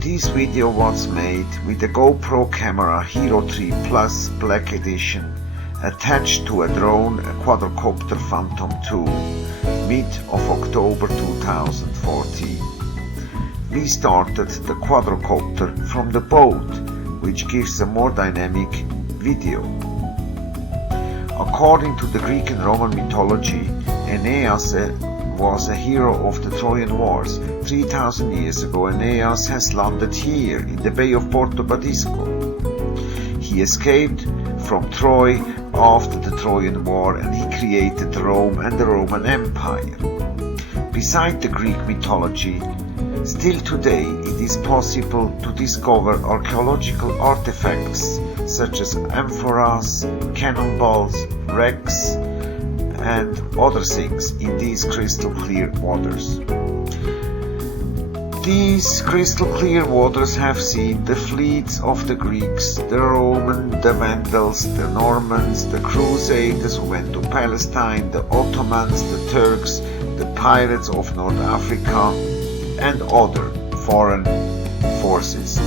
This video was made with the GoPro camera Hero 3 Plus Black Edition attached to a drone, a quadrocopter Phantom 2, mid of October 2014. We started the quadrocopter from the boat, which gives a more dynamic video. According to the Greek and Roman mythology, Aeneas was a hero of the Trojan Wars. 3000 years ago, Aeneas has landed here in the Bay of Porto Badisco. He escaped from Troy after the Trojan War and he created Rome and the Roman Empire. Beside the Greek mythology, still today it is possible to discover archaeological artifacts such as amphoras, cannonballs, wrecks, and other things in these crystal clear waters. These crystal clear waters have seen the fleets of the Greeks, the Romans, the Vandals, the Normans, the Crusaders who went to Palestine, the Ottomans, the Turks, the pirates of North Africa, and other foreign forces.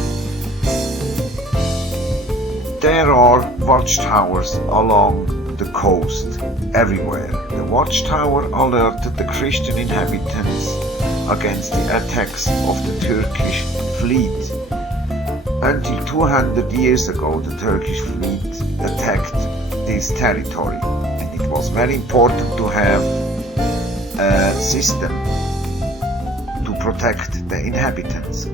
There are watchtowers along the coast everywhere. The watchtower alerted the Christian inhabitants against the attacks of the Turkish fleet. Until 200 years ago, the Turkish fleet attacked this territory, and it was very important to have a system to protect the inhabitants.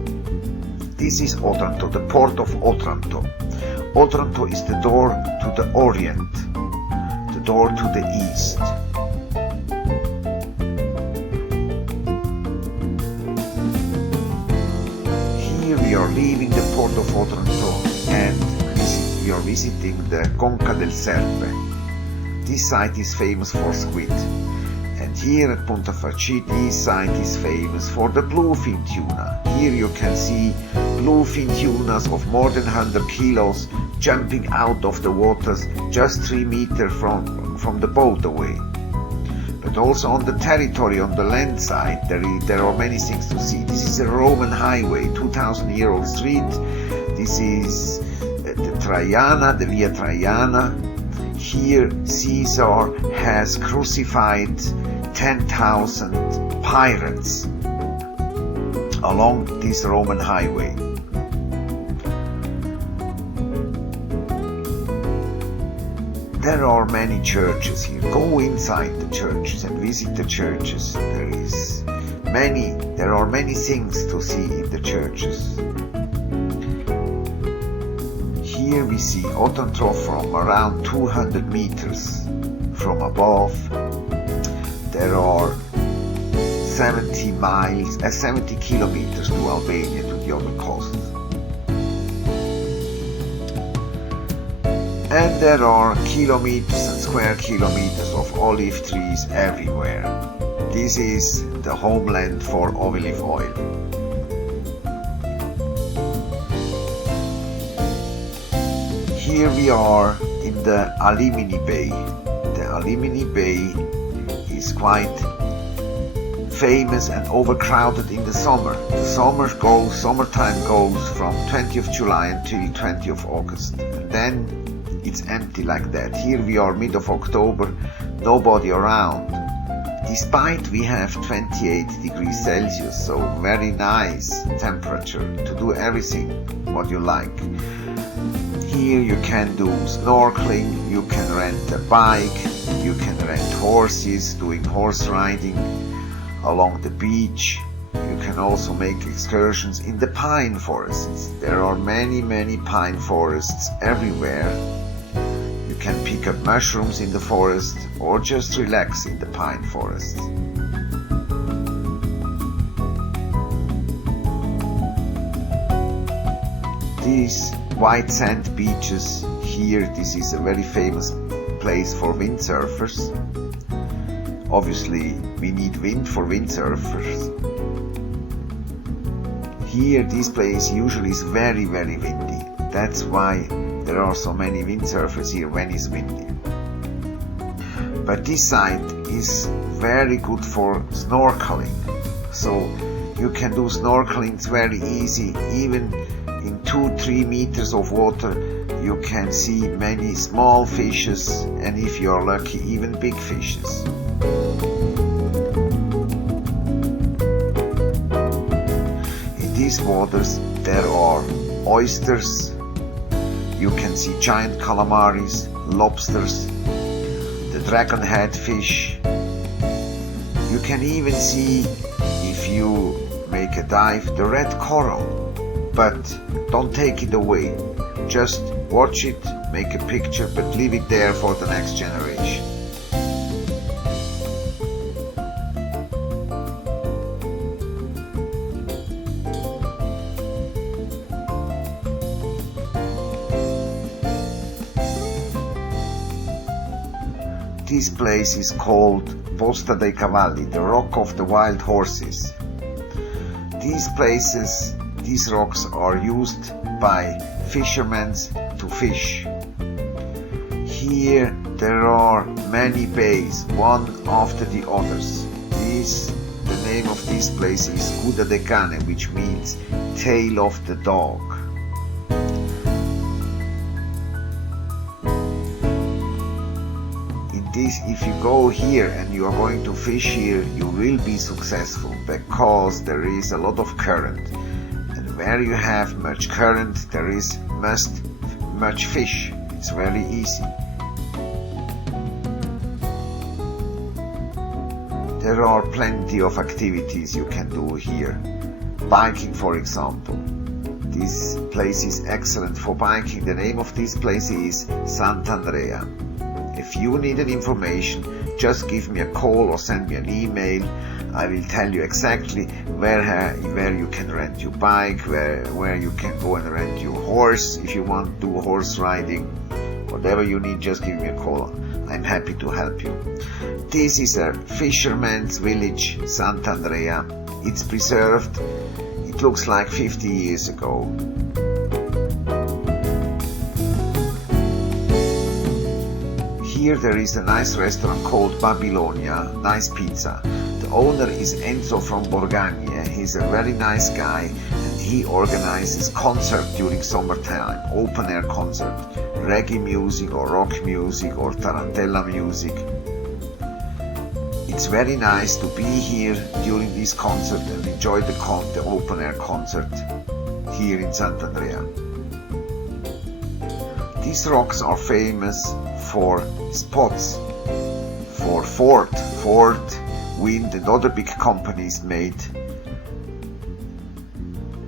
This is Otranto, the port of Otranto. Otranto is the door to the Orient, the door to the East. Here we are leaving the port of Otranto and we are visiting the Conca del Serpe. This site is famous for squid. And here at Punta Farcit, this site is famous for the bluefin tuna. Here you can see bluefin tunas of more than 100 kilos jumping out of the waters just 3 meters from the boat away. But also on the territory, on the land side, there are many things to see. This is a Roman highway, 2000-year-old street. This is the Traiana, the Via Traiana. Here Caesar has crucified 10,000 pirates along this Roman highway. There are many churches here. Go inside the churches and visit the churches. There are many things to see in the churches. Here we see Otranto from around 200 meters from above. There are 70 kilometers to Albania, to the other coast. And there are kilometers and square kilometers of olive trees everywhere. This is the homeland for olive oil. Here we are in the Alimini Bay. The Alimini Bay is quite famous and overcrowded in the summer. The summertime goes from 20th of July until 20th of August. And then it's empty like that. Here we are mid of October, nobody around. Despite we have 28 degrees Celsius, so very nice temperature to do everything what you like. Here you can do snorkeling, you can rent a bike, you can rent horses, doing horse riding along the beach. You can also make excursions in the pine forests. There are many pine forests everywhere. You can pick up mushrooms in the forest or just relax in the pine forest. These white sand beaches here, this is a very famous place for windsurfers. Obviously we need wind for windsurfers. Here this place usually is very windy. That's why there are so many windsurfers here when it's windy. But this site is very good for snorkeling. So You can do snorkeling, it's very easy. Even in 2-3 meters of water you can see many small fishes, and if you are lucky, even big fishes. In these waters there are oysters, you can see giant calamaris, lobsters, the dragonhead fish. You can even see, if you make a dive, the red coral. But don't take it away. Just watch it, make a picture, but leave it there for the next generation. This place is called Posta dei Cavalli, the rock of the wild horses. These rocks are used by fishermen to fish. Here there are many bays, one after the others. The name of this place is Coda de Cane, which means tail of the dog. If you go here and you are going to fish here, you will be successful, because there is a lot of current, and where you have much current there is much fish. It's very easy. There are plenty of activities you can do here. Biking, for example. This place is excellent for biking. The name of this place is Sant'Andrea. If you need any information, just give me a call or send me an email. I will tell you exactly where you can rent your bike, where you can go and rent your horse if you want to do horse riding. Whatever you need, just give me a call. I'm happy to help you. This is a fisherman's village, Sant'Andrea. It's preserved. It looks like 50 years ago. Here there is a nice restaurant called Babylonia, nice pizza. The owner is Enzo from Borgagne. He's a very nice guy, and he organizes concerts during summertime, open air concert, reggae music or rock music or tarantella music. It's very nice to be here during this concert and enjoy the open air concert here in Sant'Andrea. These rocks are famous for spots, for Ford, Wind and other big companies made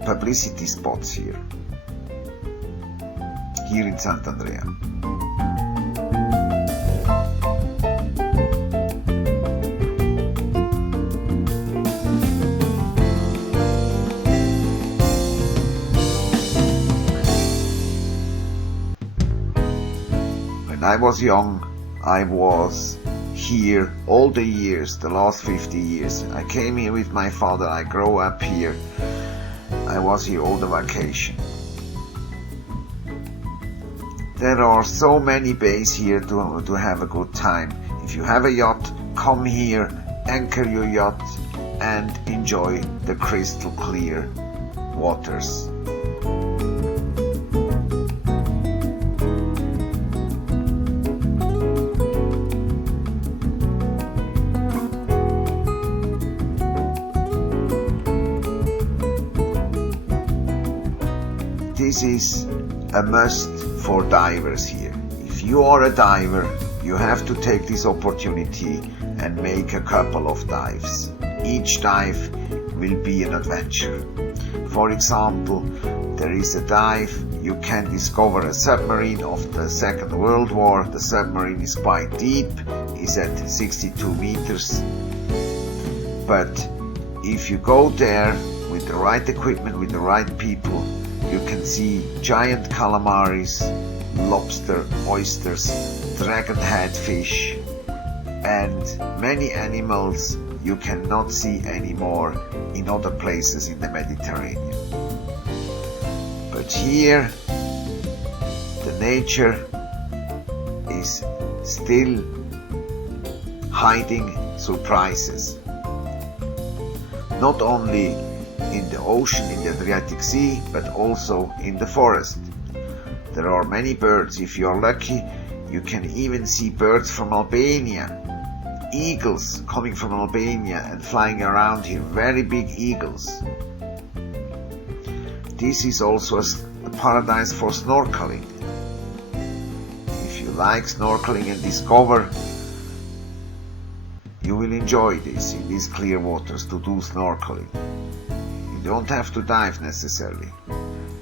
publicity spots here in Sant'Andrea. When I was young, I was here all the years, the last 50 years. I came here with my father, I grew up here. I was here all the vacation. There are so many bays here to have a good time. If you have a yacht, come here, anchor your yacht and enjoy the crystal clear waters. This is a must for divers here. If you are a diver, you have to take this opportunity and make a couple of dives. Each dive will be an adventure. For example, there is a dive, you can discover a submarine of the Second World War. The submarine is quite deep, is at 62 meters. But if you go there with the right equipment, with the right people, you can see giant calamaris, lobster, oysters, dragonhead fish, and many animals you cannot see anymore in other places in the Mediterranean. But here, the nature is still hiding surprises. Not only in the ocean, in the Adriatic Sea, but also in the forest. There are many birds. If you are lucky, you can even see birds from Albania. Eagles coming from Albania and flying around here, very big eagles. This is also a paradise for snorkeling. If you like snorkeling and discover, you will enjoy this in these clear waters to do snorkeling. You don't have to dive necessarily.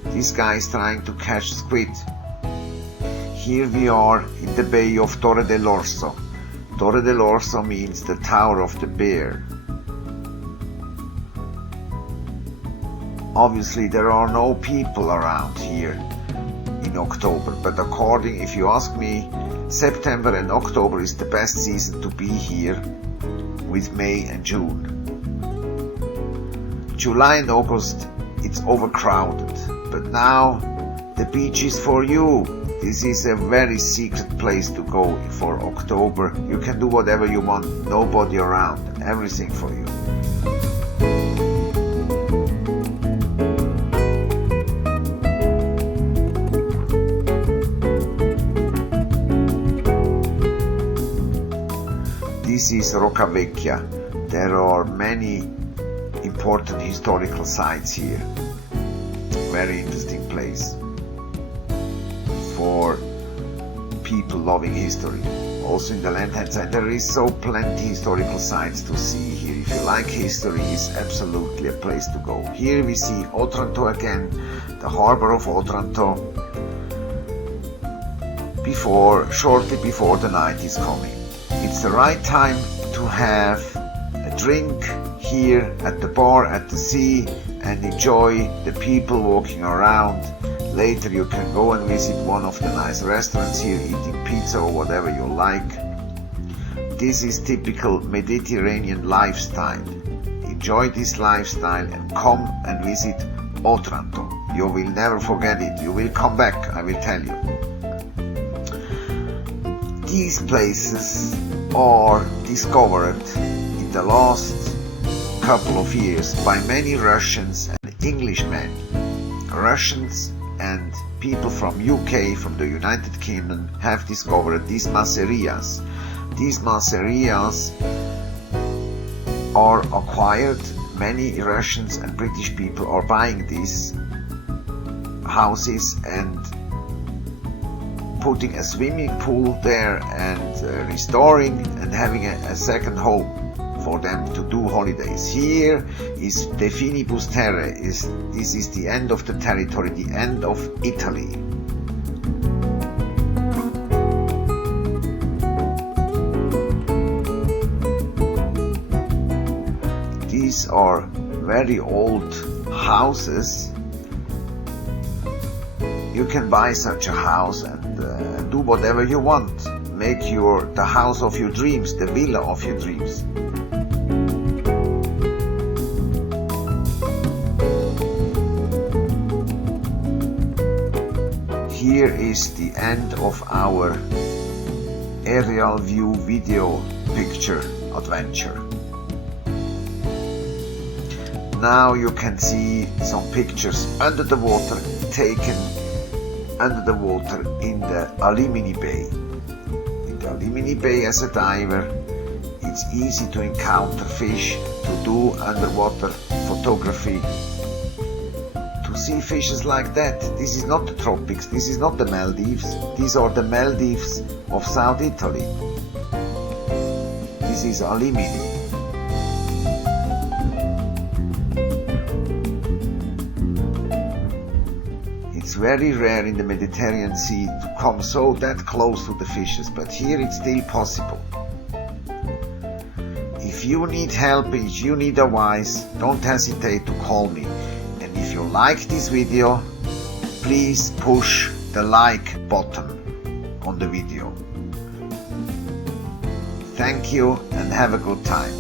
This guy is trying to catch squid. Here we are in the bay of Torre dell'Orso. Torre dell'Orso means the Tower of the Bear. Obviously there are no people around here in October, but if you ask me, September and October is the best season to be here, with May and June. July and August it's overcrowded, but now the beach is for you. This is a very secret place to go for October. You can do whatever you want, nobody around, everything for you. This is Roccavecchia. There are many important historical sites here. Very interesting place for people loving history. Also in the land-hand side there is so plenty historical sites to see here. If you like history, it's absolutely a place to go. Here we see Otranto again, the harbor of Otranto, shortly before the night is coming. It's the right time to have a drink here at the bar at the sea and enjoy the people walking around. Later you can go and visit one of the nice restaurants here, eating pizza or whatever you like. This is typical Mediterranean lifestyle. Enjoy this lifestyle and come and visit Otranto. You will never forget it. You will come back, I will tell you. These places are discovered in the last couple of years by many Russians and Englishmen. Russians and people from UK, from the United Kingdom, have discovered these masserias. These masserias are acquired. Many Russians and British people are buying these houses and putting a swimming pool there and restoring and having a second home for them to do holidays. Here is De Finibus Terre. This is the end of the territory, the end of Italy. These are very old houses. You can buy such a house and do whatever you want. Make the house of your dreams, the villa of your dreams. Here is the end of our aerial view video picture adventure. Now you can see some pictures under the water, taken under the water in the Alimini Bay. In the Alimini Bay, as a diver, it's easy to encounter fish, to do underwater photography, to see fishes like that. This is not the tropics, this is not the Maldives, these are the Maldives of South Italy. This is Alimini. It's very rare in the Mediterranean Sea to come that close to the fishes, but here it's still possible. If you need help, if you need advice, don't hesitate to call me. And if you like this video, please push the like button on the video. Thank you and have a good time.